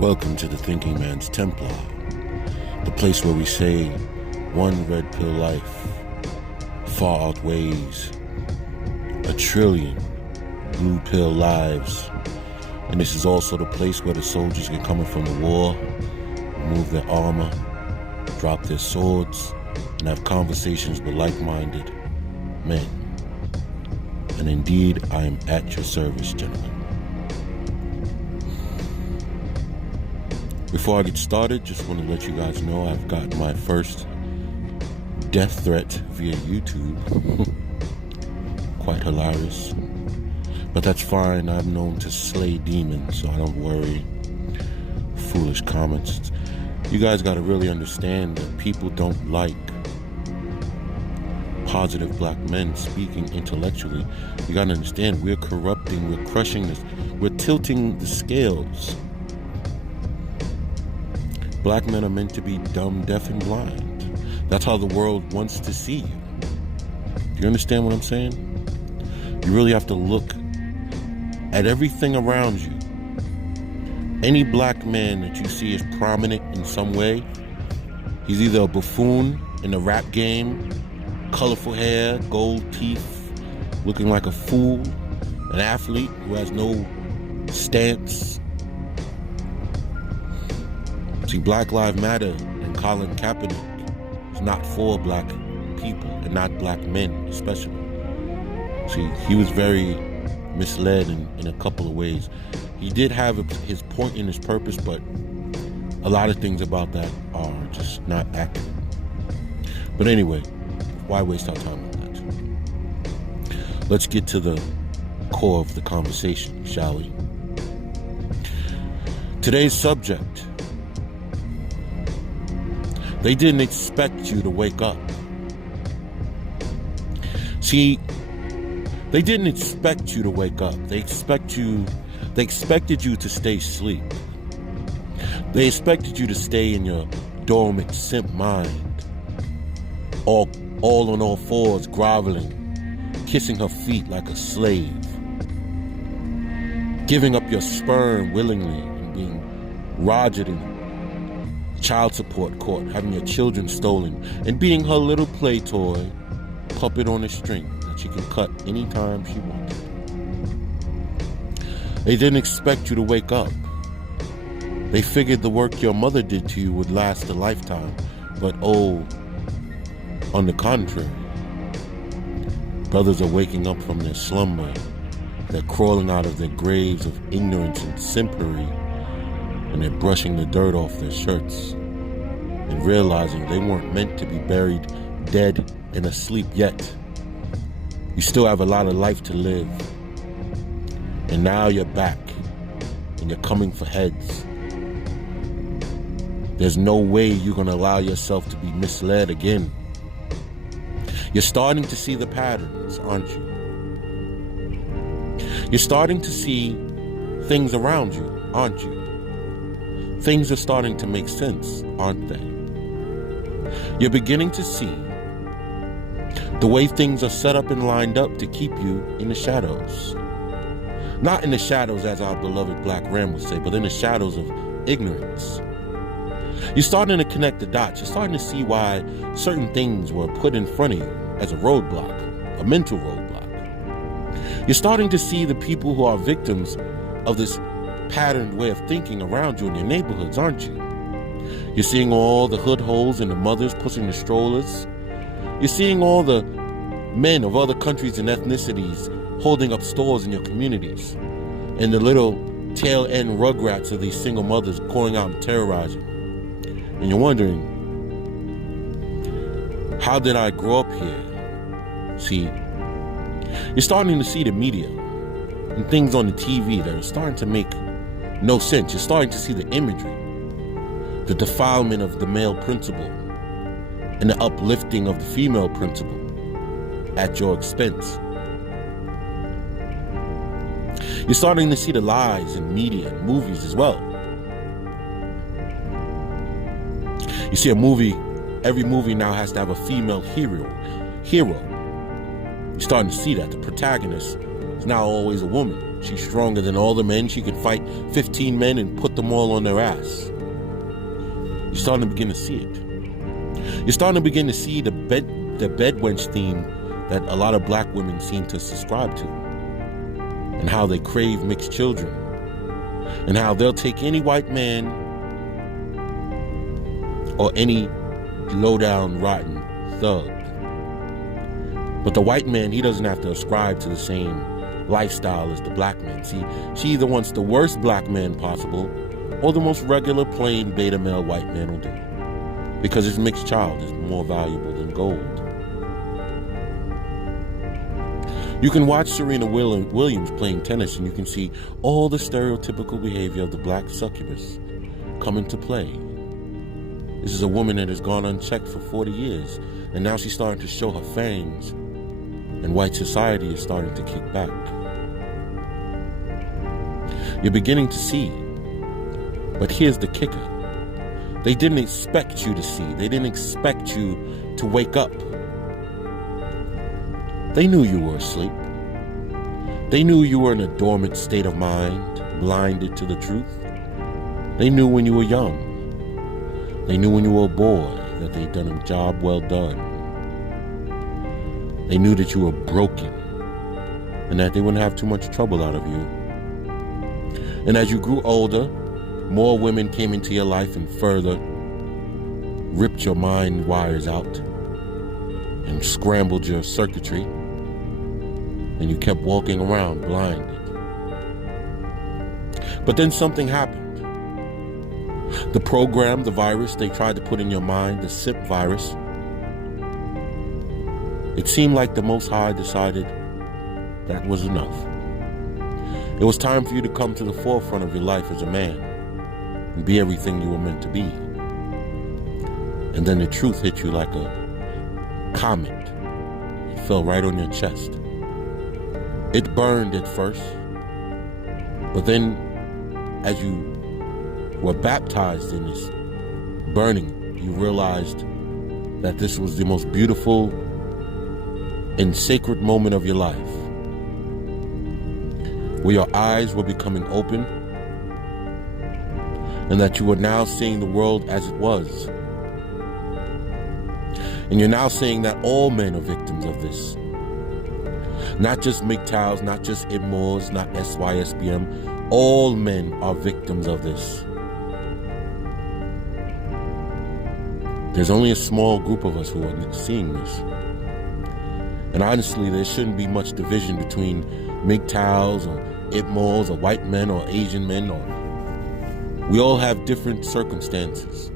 Welcome to the Thinking Man's Templar, the place where we say one red pill life far outweighs a trillion blue pill lives. And this is also the place where the soldiers get coming from the war, remove their armor, drop their swords, and have conversations with like-minded men. And indeed, I am at your service, gentlemen. Before I get started, just want to let you guys know I've got my first death threat via YouTube. Quite hilarious. But that's fine. I'm known to slay demons, so I don't worry. Foolish comments. You guys got to really understand that people don't like positive black men speaking intellectually. You got to understand, we're corrupting, we're crushing this, we're tilting the scales. Black men are meant to be dumb, deaf, and blind. That's how the world wants to see you. Do you understand what I'm saying? You really have to look at everything around you. Any black man that you see is prominent in some way, he's either a buffoon in the rap game, colorful hair, gold teeth, looking like a fool, an athlete who has no stance. See, Black Lives Matter and Colin Kaepernick is not for black people and not black men especially. See, he was very misled in a couple of ways. He did have his point and his purpose, but a lot of things about that are just not accurate. But anyway, why waste our time on that? Let's get to the core of the conversation, shall we? Today's subject. They didn't expect you to wake up. See, they didn't expect you to wake up. They expected you to stay asleep. They expected you to stay in your dormant simp mind, all on all fours, groveling, kissing her feet like a slave, giving up your sperm willingly and being rogered in child support court, having your children stolen, and being her little play toy, puppet on a string that she can cut anytime she wants. They didn't expect you to wake up. They figured the work your mother did to you would last a lifetime, but oh, on the contrary, brothers are waking up from their slumber. They're crawling out of their graves of ignorance and simpery, and they're brushing the dirt off their shirts and realizing they weren't meant to be buried dead and asleep yet. You still have a lot of life to live. And now you're back and you're coming for heads. There's no way you're going to allow yourself to be misled again. You're starting to see the patterns, aren't you? You're starting to see things around you, aren't you? Things are starting to make sense, aren't they? You're beginning to see the way things are set up and lined up to keep you in the shadows. Not in the shadows, as our beloved Black Ram would say, but in the shadows of ignorance. You're starting to connect the dots. You're starting to see why certain things were put in front of you as a roadblock, a mental roadblock. You're starting to see the people who are victims of this patterned way of thinking around you in your neighborhoods, aren't you? You're seeing all the hood holes and the mothers pushing the strollers. You're seeing all the men of other countries and ethnicities holding up stores in your communities, and the little tail end rugrats of these single mothers going out and terrorizing. And you're wondering, how did I grow up here? See, you're starting to see the media and things on the TV that are starting to make no sense. You're starting to see the imagery, the defilement of the male principle, and the uplifting of the female principle at your expense. You're starting to see the lies in media and movies as well. You see every movie now has to have a female hero. You're starting to see that. The protagonist is now always a woman. She's stronger than all the men. She can fight 15 men and put them all on their ass. You're starting to begin to see it. You're starting to begin to see the bed wench theme that a lot of black women seem to subscribe to, and how they crave mixed children, and how they'll take any white man or any low-down, rotten thug. But the white man, he doesn't have to ascribe to the same lifestyle as the black man. See, she either wants the worst black man possible or the most regular, plain, beta male white man will do. Because his mixed child is more valuable than gold. You can watch Serena Williams playing tennis and you can see all the stereotypical behavior of the black succubus come into play. This is a woman that has gone unchecked for 40 years, and now she's starting to show her fangs, and white society is starting to kick back. You're beginning to see, but here's the kicker. They didn't expect you to see. They didn't expect you to wake up. They knew you were asleep. They knew you were in a dormant state of mind, blinded to the truth. They knew when you were young. They knew when you were a boy that they'd done a job well done. They knew that you were broken and that they wouldn't have too much trouble out of you. And as you grew older, more women came into your life and further ripped your mind wires out and scrambled your circuitry, and you kept walking around blinded. But then something happened. The program, the virus they tried to put in your mind, the SIP virus, it seemed like the Most High decided that was enough. It was time for you to come to the forefront of your life as a man and be everything you were meant to be. And then the truth hit you like a comet. It fell right on your chest. It burned at first, but then as you were baptized in this burning, you realized that this was the most beautiful and sacred moment of your life, where your eyes were becoming open and that you were now seeing the world as it was. And you're now seeing that all men are victims of this. Not just MGTOWs, not just IBMORs, not SYSBM. All men are victims of this. There's only a small group of us who are seeing this. And honestly, there shouldn't be much division between MGTOWs or IBMORs or white men or Asian men. We all have different circumstances.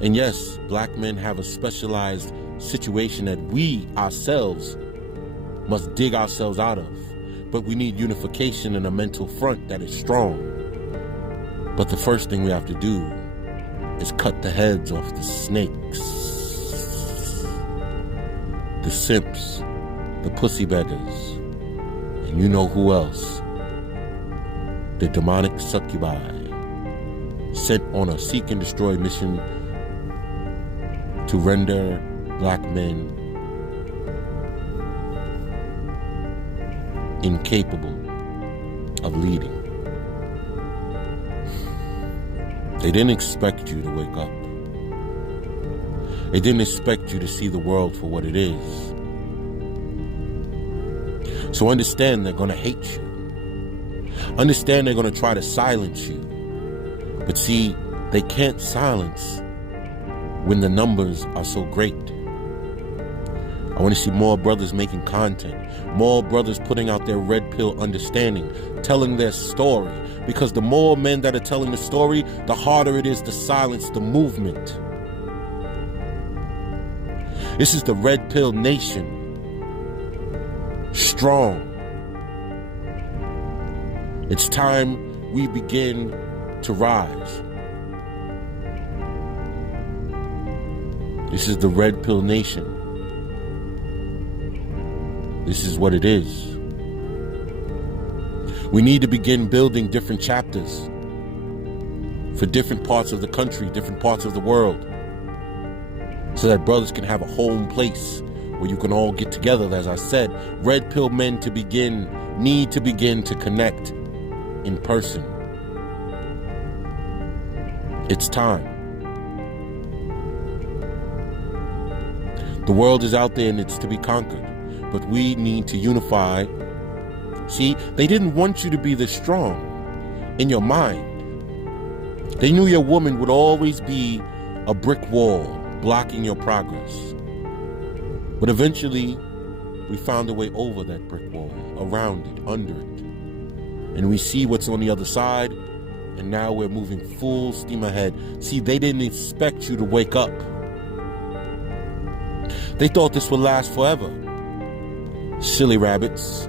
And yes, black men have a specialized situation that we ourselves must dig ourselves out of. But we need unification and a mental front that is strong. But the first thing we have to do is cut the heads off the snakes, the simps, the pussy beggars, and you know who else. The demonic succubi sent on a seek and destroy mission to render black men incapable of leading. They didn't expect you to wake up. They didn't expect you to see the world for what it is. So understand they're going to hate you. Understand they're going to try to silence you. But see, they can't silence when the numbers are so great. I want to see more brothers making content, more brothers putting out their red pill understanding, telling their story. Because the more men that are telling the story, the harder it is to silence the movement. This is the Red Pill Nation. Strong. It's time we begin to rise. This is the Red Pill Nation. This is what it is. We need to begin building different chapters for different parts of the country, different parts of the world, so that brothers can have a home place where you can all get together. As I said, red pill men need to begin to connect in person. It's time. The world is out there and it's to be conquered, but we need to unify. See, they didn't want you to be this strong in your mind. They knew your woman would always be a brick wall blocking your progress. But eventually, we found a way over that brick wall, around it, under it. And we see what's on the other side, and now we're moving full steam ahead. See, they didn't expect you to wake up. They thought this would last forever. Silly rabbits.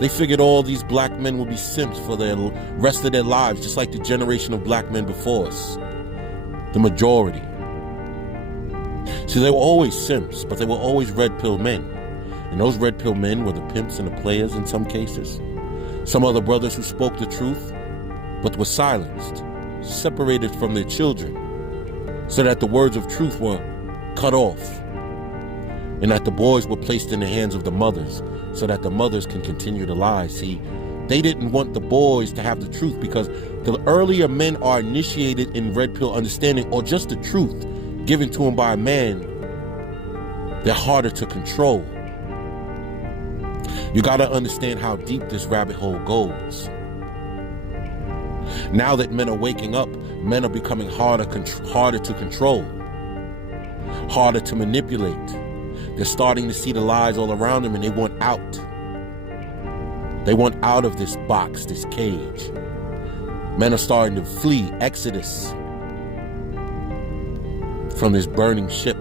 They figured all these black men would be simps for the rest of their lives, just like the generation of black men before us. The majority. See, they were always simps, but they were always red pill men. And those red pill men were the pimps and the players in some cases. Some other brothers who spoke the truth, but were silenced, separated from their children, so that the words of truth were cut off, and that the boys were placed in the hands of the mothers, so that the mothers can continue to lie. See, they didn't want the boys to have the truth, because the earlier men are initiated in red pill understanding, or just the truth given to them by a man, they're harder to control. You got to understand how deep this rabbit hole goes. Now that men are waking up, men are becoming harder to control, harder to manipulate. They're starting to see the lies all around them, and they want out. They want out of this box, this cage. Men are starting to flee, exodus from this burning ship.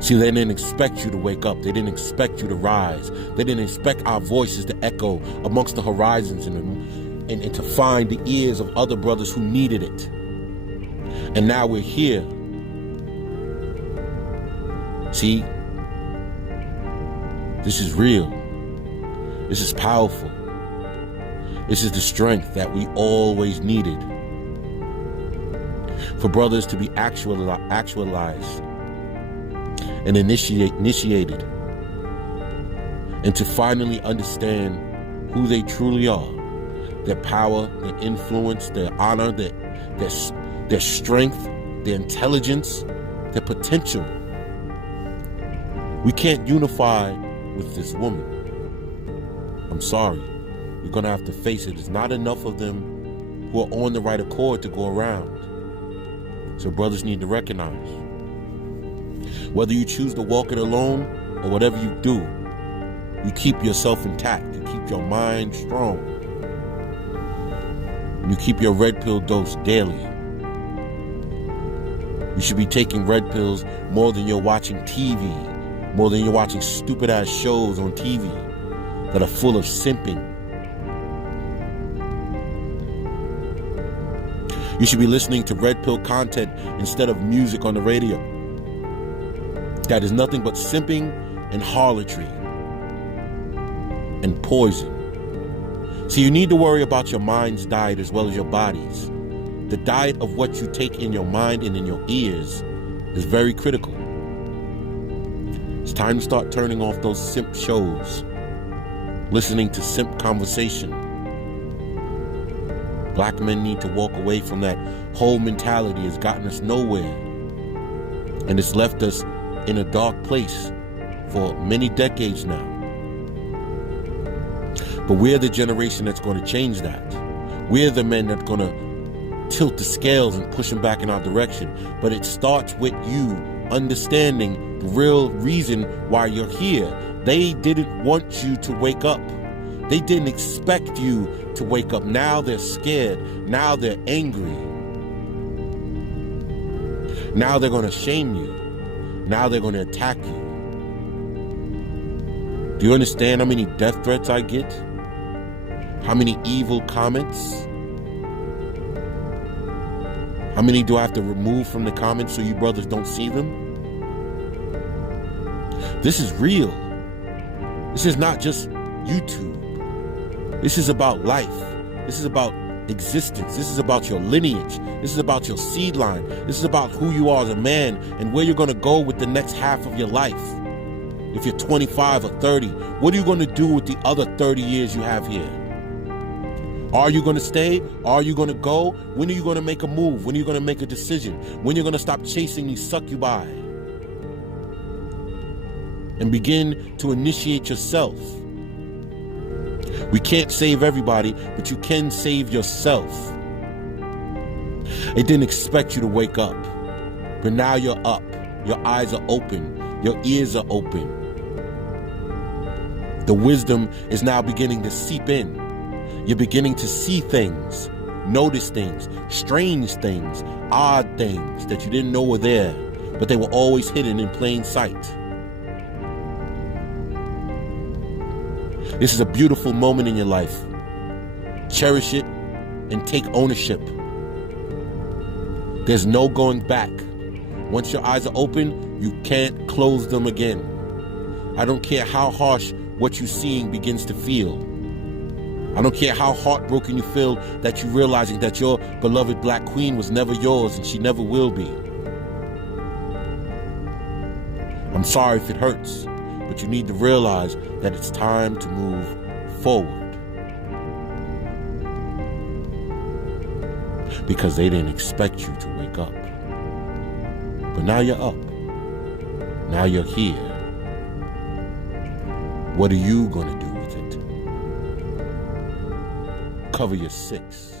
See, they didn't expect you to wake up. They didn't expect you to rise. They didn't expect our voices to echo amongst the horizons and to find the ears of other brothers who needed it. And now we're here. See, this is real. This is powerful. This is the strength that we always needed. For brothers to be actualized and initiated, and to finally understand who they truly are, their power, their influence, their honor, their strength, their intelligence, their potential. We can't unify with this woman. I'm sorry. You're going to have to face it. There's not enough of them who are on the right accord to go around. So brothers need to recognize, whether you choose to walk it alone or whatever you do, you keep yourself intact. You keep your mind strong. And you keep your red pill dose daily. You should be taking red pills more than you're watching TV, more than you're watching stupid ass shows on TV that are full of simping. You should be listening to red pill content instead of music on the radio. That is nothing but simping and harlotry and poison. So you need to worry about your mind's diet as well as your body's. The diet of what you take in your mind and in your ears is very critical. It's time to start turning off those simp shows, listening to simp conversation. Black men need to walk away from that whole mentality. It's gotten us nowhere. And it's left us in a dark place for many decades now. But we're the generation that's going to change that. We're the men that's going to tilt the scales and push them back in our direction. But it starts with you understanding the real reason why you're here. They didn't want you to wake up. They didn't expect you to wake up. Now they're scared. Now they're angry. Now they're going to shame you. Now they're going to attack you. Do you understand how many death threats I get? How many evil comments? How many do I have to remove from the comments so you brothers don't see them? This is real. This is not just YouTube. This is about life. This is about existence. This is about your lineage. This is about your seed line. This is about who you are as a man and where you're going to go with the next half of your life. If you're 25 or 30, what are you going to do with the other 30 years you have here? Are you going to stay? Are you going to go? When are you going to make a move? When are you going to make a decision? When are you going to stop chasing these succubi and begin to initiate yourself? We can't save everybody, but you can save yourself. It didn't expect you to wake up, but now you're up. Your eyes are open. Your ears are open. The wisdom is now beginning to seep in. You're beginning to see things, notice things, strange things, odd things that you didn't know were there, but they were always hidden in plain sight. This is a beautiful moment in your life. Cherish it and take ownership. There's no going back. Once your eyes are open, you can't close them again. I don't care how harsh what you're seeing begins to feel. I don't care how heartbroken you feel that you're realizing that your beloved Black Queen was never yours and she never will be. I'm sorry if it hurts, but you need to realize that it's time to move forward. Because they didn't expect you to wake up. But now you're up. Now you're here. What are you going to do with it? Cover your 6.